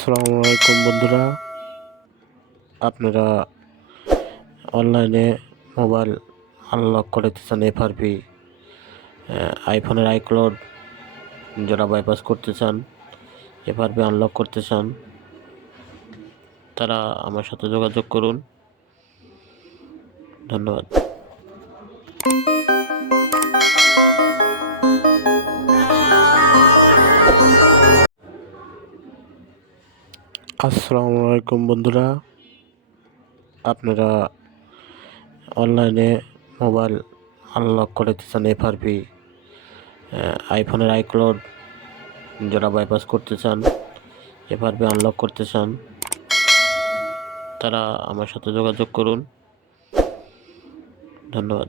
আসসালামু আলাইকুম বন্ধুরা, আপনারা অনলাইনে মোবাইল আনলক করতে চান এফআরপি আইফোনের আইক্লাউড যারা বাইপাস করতে চান, এফআরপি আনলক করতে চান, তারা আমার সাথে যোগাযোগ করুন। ধন্যবাদ। আসসালামু আলাইকুম বন্ধুরা, আপনারা অনলাইনে মোবাইল আনলক করতে চান এফআরপি আইফোনের আইক্লাউড যারা বাইপাস করতে চান, এফআরপি আনলক করতে চান, তারা আমার সাথে যোগাযোগ করুন। ধন্যবাদ।